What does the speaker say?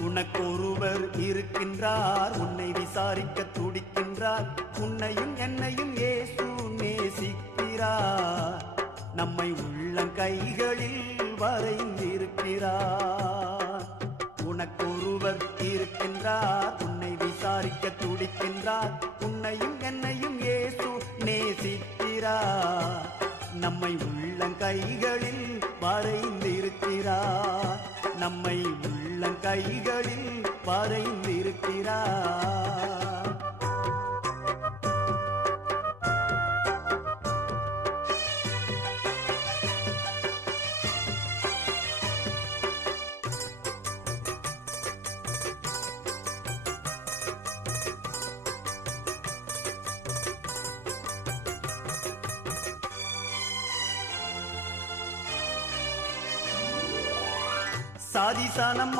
உனக்கொருவர் இருக்கின்றார், உன்னை விசாரிக்க துடிக்கின்றார். உன்னையும் என்னையும் இயேசு நேசிக்கிறார். நம்மை உள்ளங்கைகளில் வரைந்திருக்கிறார். உனக்கொருவர் இருக்கின்றார், உன்னை விசாரிக்க துடிக்கின்றார். உன்னையும் என்னையும் இயேசு நேசிக்கிறார். நம்மை உள்ளங்கைகளில் வரைந்திருக்கிறார். நம்மை உள்ளங்கைகளில் வரைந்திருக்கிறார். சாதிசனம்